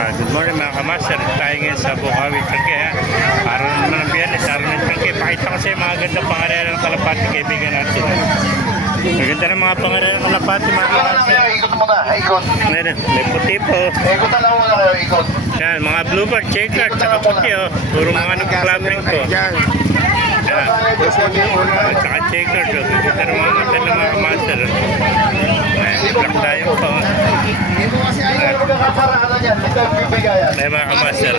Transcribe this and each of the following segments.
Good morning mga kamaster. Tayo ngayon sa Bukawi, Tangke. Araw naman ng Biyernes, araw ng Tangke. Pakita ko sa iyo mga gandang pangarera ng kalapati kaibigan natin. Maganda ng mga pangarera ng kalapati mga kamaster. Ikot mo na, ikot. May puti po. Ikot na lang muna kayo, ikot. Yan, mga bluebird, checkered, tsaka puti oh. Puro mga nag-clubbing po. Yan. Tsaka checkered oh. Maganda ng mga mata ng mga kamaster. Black tayo po. Dito kasi ayaw magkakasaraan yan. Ito ang bibigayan. May mga kamaster.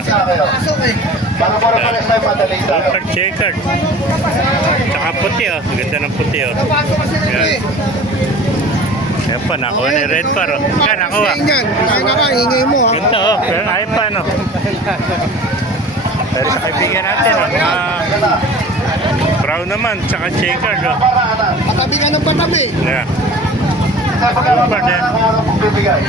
Para pares tayo madali tayo. Bluebird, checkered. Tsaka puti oh. Maganda ng puti oh. Yan. Yan pa, nakuha ni Red Par oh. Yan, nakuha. Kaya ka, ingay mo ha. Ganda oh. Pero ayaw pa no. Pero sa kaibigan natin oh. Brown naman, tsaka checkered oh. Patabi ka ng patabi. Yeah. Bluebird eh. Bibigay.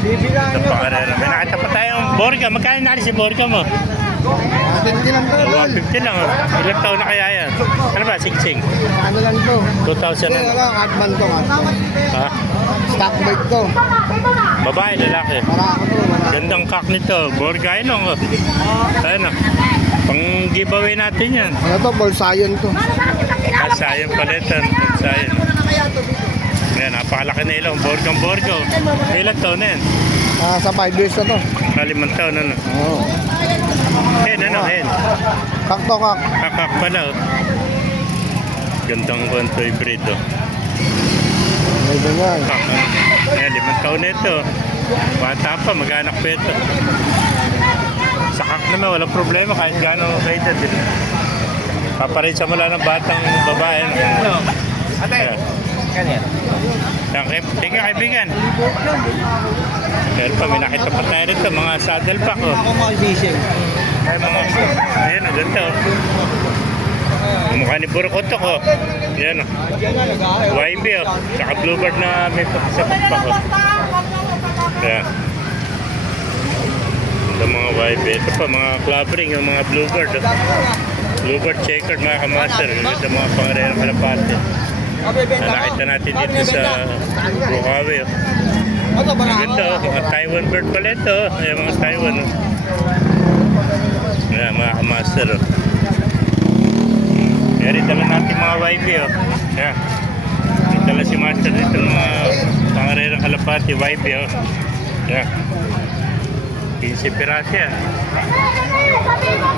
Bibigyan Ito pa ka rin. May nakita pa tayong Borga. Magkano na si Borga mo? natin lang to. 150 lang oh. Ilang taon na kaya yan? Ano ba? Siksing? Ano lang to? 2,000 Hindi, na. wala, Catman to. Ha? Stock bike to. Babae, lalaki. Para ako to. Gandang kak nito. Borga yun oh. Ayun oh. Pang giveaway natin yan. Ano to? Bolsayon to. Sayang palitan. Sayang. Ayan, napakalaki na ilong. Borgang-borgo. Ilang taon na yan? Sa 5 years na to. 5 taon ano. Oo. Hen, ano, hen. Kak to, kak. Kakak pala oh. Gandang kwento hybrid oh. May ganyan. Kak, ayan, 5 taon na ito. Bata pa, mag-anak pa ito. Sa kak naman, walang problema kahit gano'ng rated din. Paparitsa mo lang ng batang babae. No? Ate, ganyan. Thank you kaibigan. Pero pa, may nakita pa tayo rito, mga saddle pack oh. Ako mga fishing. Ay, mga, ayan, ang ganda oh. Ang mukha ni Burukotok oh. Ayan oh. YB oh. Tsaka bluebird na may sa pakpak oh. Ayan. Ito mga YB. Ito pa, mga club ring, yung mga bluebird oh. Bluebird checkered mga kamaster. Ito mga pangarera kalapate. Nakita natin dito sa Bukawi oh. Ang ganda oh. Mga Taiwan bird pala ito oh. Ayan, mga Taiwan oh. Ayan, mga kamaster oh. Kaya rin dala natin mga YB oh. Ayan. Dala si master dito ng mga pangarera kalapati YB oh. Ayan. 15 piraso yan.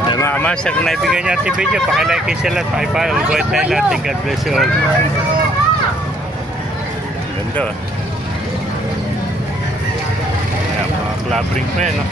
Ayan, mga master, kung naibigyan niyo natin video, pakilike kayo sila, pakipala, mag-buhay tayo natin. God bless you all. Ganda oh. Ayan, mga club ring pa yan oh.